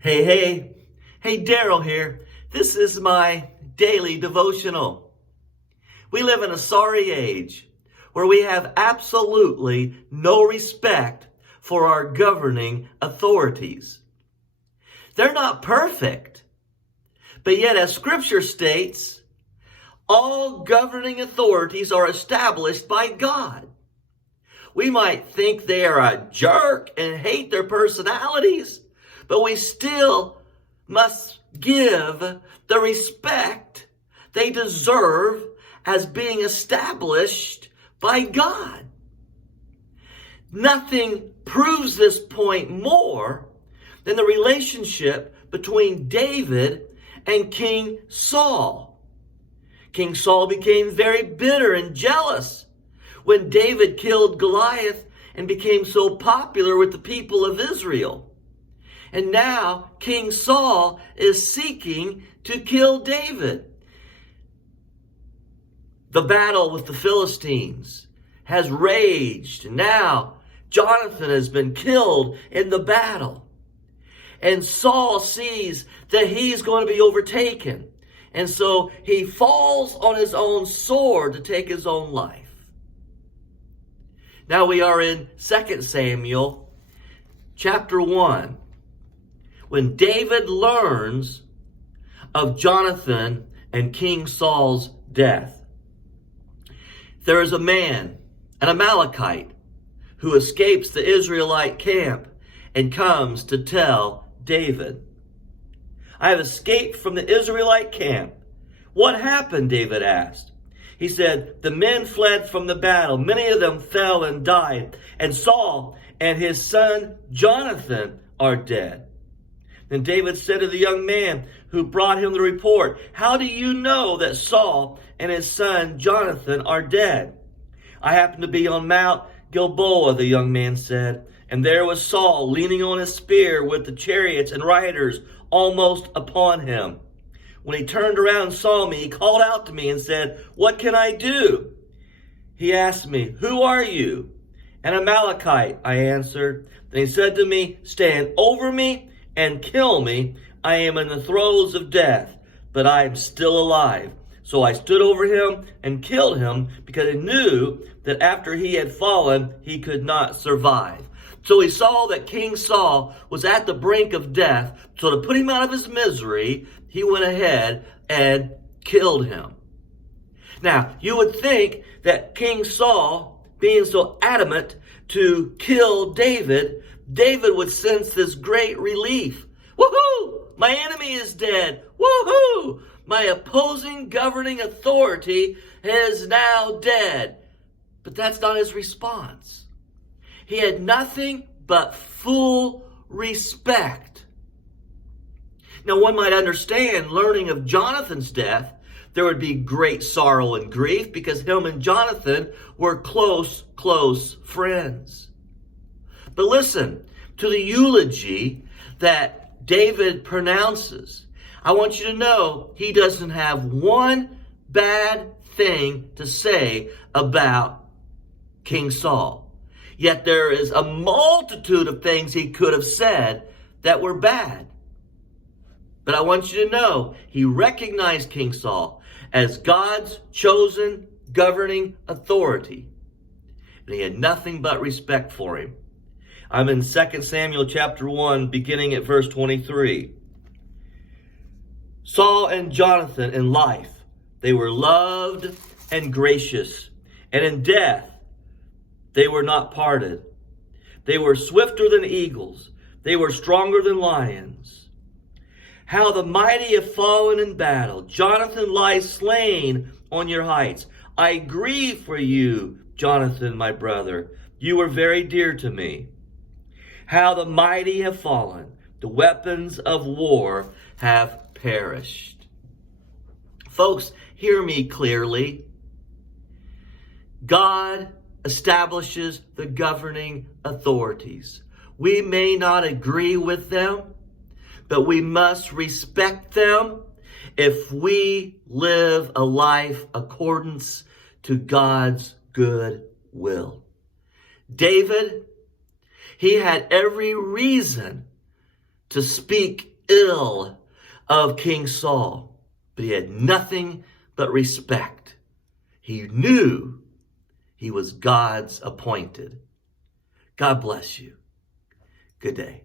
Hey, Daryl here. This is my daily devotional. We live in a sorry age where we have absolutely no respect for our governing authorities. They're not perfect, but yet as Scripture states, all governing authorities are established by God. We might think they are a jerk and hate their personalities, but we still must give the respect they deserve as being established by God. Nothing proves this point more than the relationship between David and King Saul. King Saul became very bitter and jealous when David killed Goliath and became so popular with the people of Israel. And now King Saul is seeking to kill David. The battle with the Philistines has raged. Now Jonathan has been killed in the battle. And Saul sees that he's going to be overtaken. And so he falls on his own sword to take his own life. Now we are in 2 Samuel chapter 1. When David learns of Jonathan and King Saul's death. There is a man, an Amalekite, who escapes the Israelite camp and comes to tell David, "I have escaped from the Israelite camp." "What happened?" David asked. He said, "The men fled from the battle. Many of them fell and died. And Saul and his son Jonathan are dead." Then David said to the young man who brought him the report, "How do you know that Saul and his son Jonathan are dead?" "I happened to be on Mount Gilboa," the young man said, "and there was Saul leaning on his spear with the chariots and riders almost upon him. When he turned around and saw me, he called out to me and said, 'What can I do?' He asked me, 'Who are you?' 'An Amalekite,' I answered. Then he said to me, 'Stand over me and kill me. I am in the throes of death, but I am still alive.' So I stood over him and killed him because I knew that after he had fallen, he could not survive." So he saw that King Saul was at the brink of death. So to put him out of his misery, he went ahead and killed him. Now, you would think that King Saul, being so adamant to kill David, David would sense this great relief. Woohoo! My enemy is dead. Woohoo! My opposing governing authority is now dead. But that's not his response. He had nothing but full respect. Now, one might understand, learning of Jonathan's death, there would be great sorrow and grief because him and Jonathan were close friends. But listen to the eulogy that David pronounces. I want you to know he doesn't have one bad thing to say about King Saul. Yet there is a multitude of things he could have said that were bad. But I want you to know he recognized King Saul as God's chosen governing authority. And he had nothing but respect for him. I'm in 2 Samuel chapter 1, beginning at verse 23. Saul and Jonathan in life, they were loved and gracious, and in death they were not parted. They were swifter than eagles. They were stronger than lions. How the mighty have fallen in battle. Jonathan lies slain on your heights. I grieve for you, Jonathan, my brother. You were very dear to me. How the mighty have fallen. The weapons of war have perished. Folks, hear me clearly. God establishes the governing authorities. We may not agree with them, but we must respect them if we live a life accordance to God's good will. David, he had every reason to speak ill of King Saul, but he had nothing but respect. He knew he was God's appointed. God bless you. Good day.